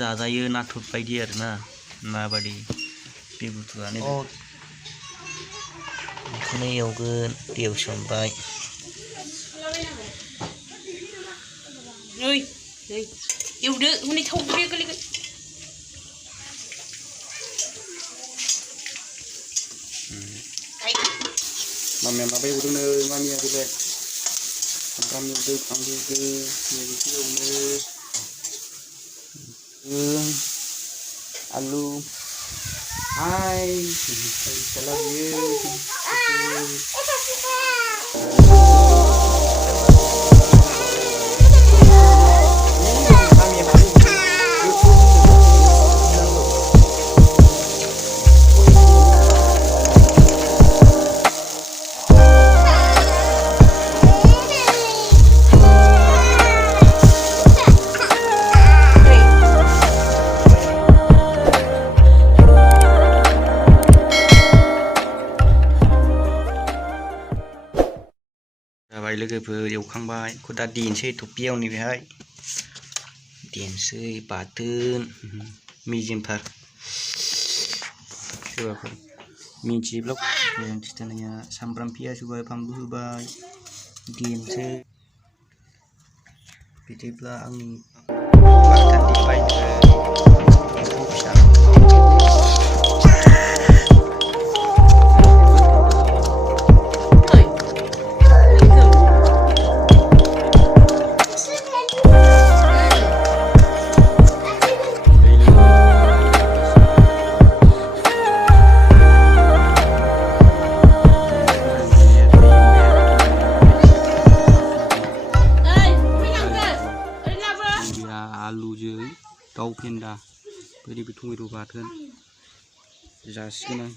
जाजायो नाथुर बायदि आरोना ना बायदि बे बुस्थुआनो बेखौनो एवगोन दैयाव सोमबाय एवदो हनै थाव गुबै गोलैगोन मामिया माबा एवदोंनो मामिया बेलेग सामब्राम एवदों फानलु एवदों नैबेखौ एवनो आलु हाय salah dia जाबाय लोगोफोर एवखांबाय खौ दा देनोसै थफियाव नैबेहाय देनोसै बाथोन मेजेमथार सोरबाफोर मिन्थियोब्ला मोजां खिथानाया सामब्राम पियाज होबाय फानलु होबाय देनोसै बिदिब्ला आंनि बाथोन देबाय एम्फौ फिसा आलुजों दाउ फेन्दा बायदि टमेट' बाथोन जासिगोन आं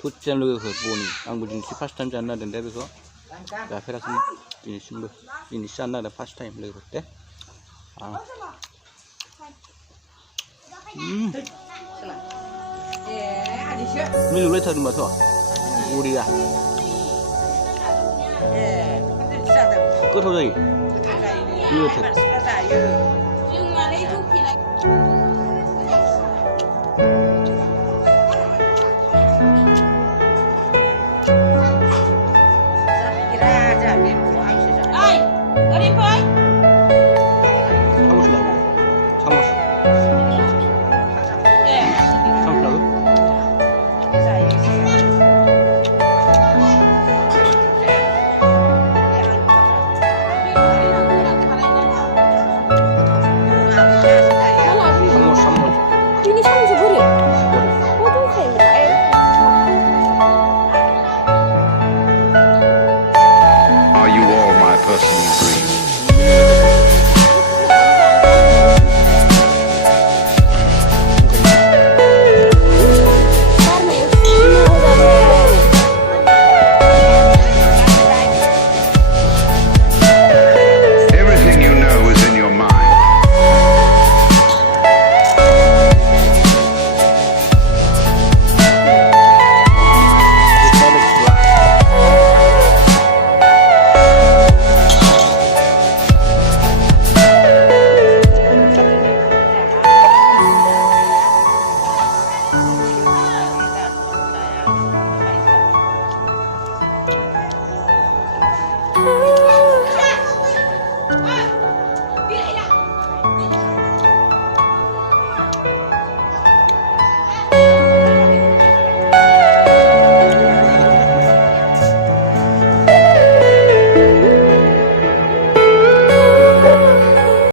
Tujuan लोगोफोर बनि आंबो दिनैसो फार्स्ट टाइम जानो नागिरदों दे बेखौ जाफेराखै दिनैसिमबो दिनैसो जानो नागिरदों फार्स्ट टाइम लोगोफोर दे मिलौलायथारदों माथो बरिया गोथाव जायो